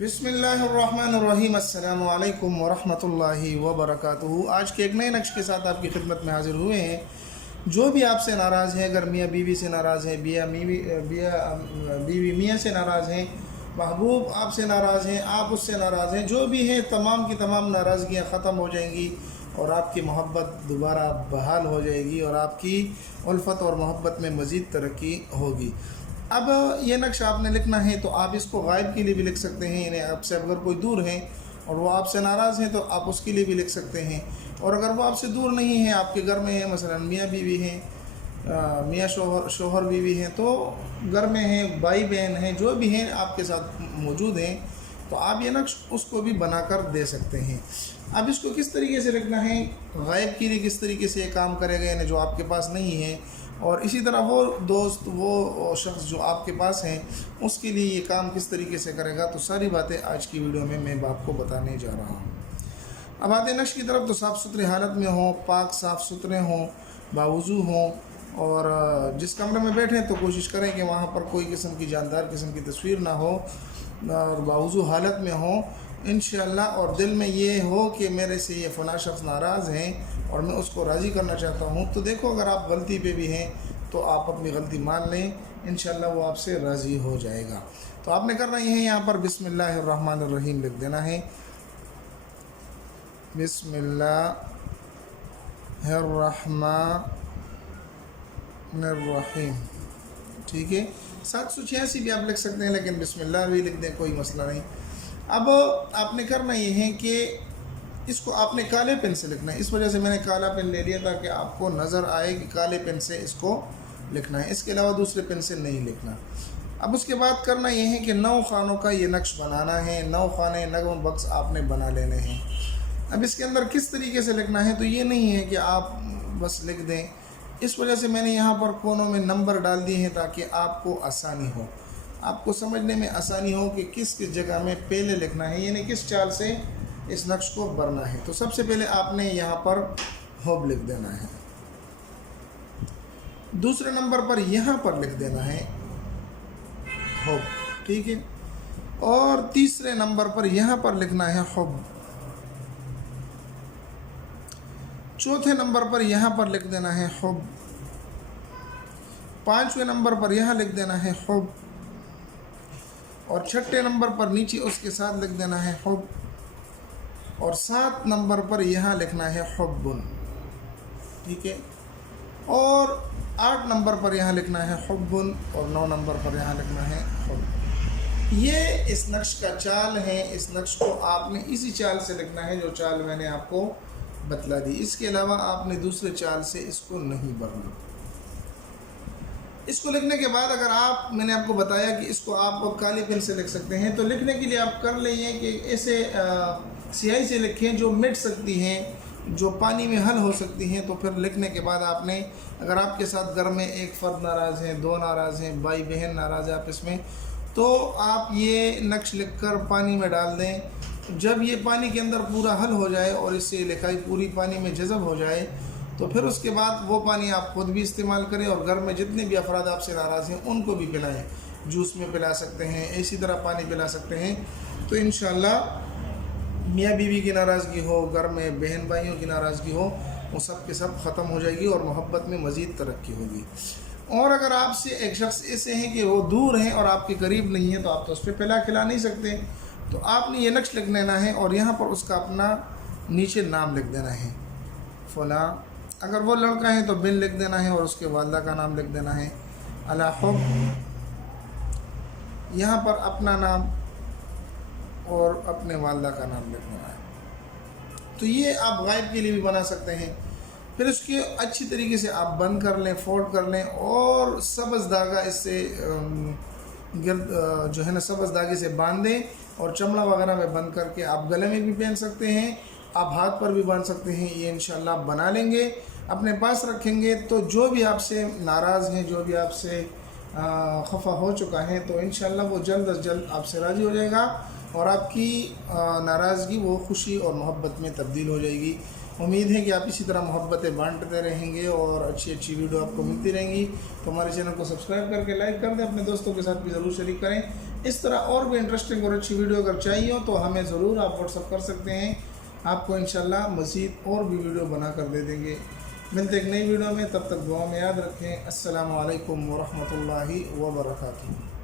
بسم اللہ الرحمن الرحیم السلام علیکم ورحمۃ اللہ وبرکاتہ۔ آج کے ایک نئے نقش کے ساتھ آپ کی خدمت میں حاضر ہوئے ہیں۔ جو بھی آپ سے ناراض ہے، اگر میاں بیوی سے ناراض ہے، بیوی میاں سے ناراض ہیں، محبوب آپ سے ناراض ہیں، آپ اس سے ناراض ہیں، جو بھی ہیں تمام کی تمام ناراضگیاں ختم ہو جائیں گی اور آپ کی محبت دوبارہ بحال ہو جائے گی اور آپ کی الفت اور محبت میں مزید ترقی ہوگی۔ اب یہ نقش آپ نے لکھنا ہے تو آپ اس کو غائب کے لیے بھی لکھ سکتے ہیں، یعنی آپ سے اگر کوئی دور ہیں اور وہ آپ سے ناراض ہیں تو آپ اس کے لیے بھی لکھ سکتے ہیں، اور اگر وہ آپ سے دور نہیں ہیں، آپ کے گھر میں ہیں، مثلا میاں بیوی ہیں، میاں شوہر بیوی ہیں، تو گھر میں ہیں، بھائی بہن ہیں، جو بھی ہیں آپ کے ساتھ موجود ہیں، تو آپ یہ نقش اس کو بھی بنا کر دے سکتے ہیں۔ اب اس کو کس طریقے سے لکھنا ہے، غائب کے لیے کس طریقے سے یہ کام کرے گا، یعنی جو آپ کے پاس نہیں ہے، اور اسی طرح وہ دوست، وہ شخص جو آپ کے پاس ہیں، اس کے لیے یہ کام کس طریقے سے کرے گا، تو ساری باتیں آج کی ویڈیو میں آپ کو بتانے جا رہا ہوں۔ اب آتے ہیں نقش کی طرف، تو صاف ستھری حالت میں ہوں، پاک صاف ستھرے ہوں، باوضو ہوں، اور جس کمرے میں بیٹھیں تو کوشش کریں کہ وہاں پر کوئی قسم کی جاندار قسم کی تصویر نہ ہو، اور باوضو حالت میں ہوں انشاءاللہ، اور دل میں یہ ہو کہ میرے سے یہ فلاں شخص ناراض ہیں اور میں اس کو راضی کرنا چاہتا ہوں۔ تو دیکھو، اگر آپ غلطی پہ بھی ہیں تو آپ اپنی غلطی مان لیں، انشاءاللہ وہ آپ سے راضی ہو جائے گا۔ تو آپ نے کرنا یہ ہے، یہاں پر بسم اللہ الرحمن الرحیم لکھ دینا ہے، بسم اللہ الرحمن الرحیم، ٹھیک ہے۔ 786 بھی آپ لکھ سکتے ہیں، لیکن بسم اللہ بھی لکھ دیں، کوئی مسئلہ نہیں۔ اب آپ نے کرنا یہ ہے کہ اس کو آپ نے کالے پن سے لکھنا ہے، اس وجہ سے میں نے کالا پن لے لیا تاکہ آپ کو نظر آئے کہ کالے پن سے اس کو لکھنا ہے، اس کے علاوہ دوسرے پن سے نہیں لکھنا۔ اب اس کے بعد کرنا یہ ہے کہ 9 خانوں کا یہ نقش بنانا ہے، 9 خانے نغم بکس آپ نے بنا لینے ہیں۔ اب اس کے اندر کس طریقے سے لکھنا ہے، تو یہ نہیں ہے کہ آپ بس لکھ دیں، اس وجہ سے میں نے یہاں پر کونوں میں نمبر ڈال دیے ہیں تاکہ آپ کو آسانی ہو، آپ کو سمجھنے میں آسانی ہو کہ کس کس جگہ میں پہلے لکھنا ہے، یعنی کس چال سے اس نقش کو بھرنا ہے۔ تو سب سے پہلے آپ نے یہاں پر ہوب لکھ دینا ہے، دوسرے نمبر پر یہاں پر لکھ دینا ہے ہوب، ٹھیک ہے، اور تیسرے نمبر پر یہاں پر لکھنا ہے ہوب، چوتھے نمبر پر یہاں پر لکھ دینا ہے ہوب، 5ویں نمبر پر یہاں لکھ دینا ہے ہوب، اور 6 نمبر پر نیچے اس کے ساتھ لکھ دینا ہے ہوب، اور 7 نمبر پر یہاں لکھنا ہے حبن، ٹھیک ہے، اور 8 نمبر پر یہاں لکھنا ہے حبن، اور 9 نمبر پر یہاں لکھنا ہے حب۔ یہ اس نقش کا چال ہے، اس نقش کو آپ نے اسی چال سے لکھنا ہے جو چال میں نے آپ کو بتلا دی، اس کے علاوہ آپ نے دوسرے چال سے اس کو نہیں بھرنا۔ اس کو لکھنے کے بعد اگر آپ، میں نے آپ کو بتایا کہ اس کو آپ کالی پن سے لکھ سکتے ہیں، تو لکھنے کے لیے آپ کر لیں کہ ایسے سیاہی سے لکھیں جو مٹ سکتی ہیں، جو پانی میں حل ہو سکتی ہیں، تو پھر لکھنے کے بعد آپ نے، اگر آپ کے ساتھ گھر میں ایک فرد ناراض ہیں، 2 ناراض ہیں، بھائی بہن ناراض ہے آپس میں، تو آپ یہ نقش لکھ کر پانی میں ڈال دیں۔ جب یہ پانی کے اندر پورا حل ہو جائے اور اس سے لکھائی پوری پانی میں جذب ہو جائے، تو پھر اس کے بعد وہ پانی آپ خود بھی استعمال کریں اور گھر میں جتنے بھی افراد آپ سے ناراض ہیں ان کو بھی پلائیں، جوس میں پلا سکتے ہیں، اسی طرح پانی پلا سکتے ہیں، تو انشاءاللہ میاں بیوی کی ناراضگی ہو، گھر میں بہن بھائیوں کی ناراضگی ہو، وہ سب کے سب ختم ہو جائے گی اور محبت میں مزید ترقی ہوگی۔ اور اگر آپ سے ایک شخص ایسے ہیں کہ وہ دور ہیں اور آپ کے قریب نہیں ہیں، تو آپ تو اس پہ پلا کھلا نہیں سکتے، تو آپ نے یہ نقش لکھ لینا ہے اور یہاں پر اس کا اپنا نیچے نام لکھ دینا ہے، فلاں، اگر وہ لڑکا ہے تو بن لکھ دینا ہے اور اس کے والدہ کا نام لکھ دینا ہے، علی حب، یہاں پر اپنا نام اور اپنے والدہ کا نام لکھ دینا ہے۔ تو یہ آپ غائب کے لیے بھی بنا سکتے ہیں۔ پھر اس کے اچھی طریقے سے آپ بند کر لیں، فولڈ کر لیں، اور سبز دھاگا اس سے گرد جو ہے نا سبز دھاگے سے باندھ دیں، اور چمڑا وغیرہ میں بند کر کے آپ گلے میں بھی پہن سکتے ہیں، آپ ہاتھ پر بھی باندھ سکتے ہیں۔ یہ انشاءاللہ آپ بنا لیں گے، اپنے پاس رکھیں گے، تو جو بھی آپ سے ناراض ہیں، جو بھی آپ سے خفا ہو چکا ہے، تو انشاءاللہ وہ جلد از جلد آپ سے راضی ہو جائے گا اور آپ کی ناراضگی وہ خوشی اور محبت میں تبدیل ہو جائے گی۔ امید ہے کہ آپ اسی طرح محبتیں بانٹتے رہیں گے اور اچھی اچھی ویڈیو آپ کو ملتی رہیں گی۔ تو ہمارے چینل کو سبسکرائب کر کے لائک کر دیں، اپنے دوستوں کے ساتھ بھی ضرور شریک کریں۔ اس طرح اور بھی انٹرسٹنگ اور اچھی ویڈیو اگر چاہیے ہو تو ہمیں ضرور آپ واٹس ایپ کر سکتے ہیں، آپ کو انشاءاللہ مزید اور بھی ویڈیو بنا کر دے دیں گے۔ ملتے ایک نئی ویڈیو میں، تب تک دعا میں یاد رکھیں۔ السلام علیکم ورحمۃ اللہ وبرکاتہ۔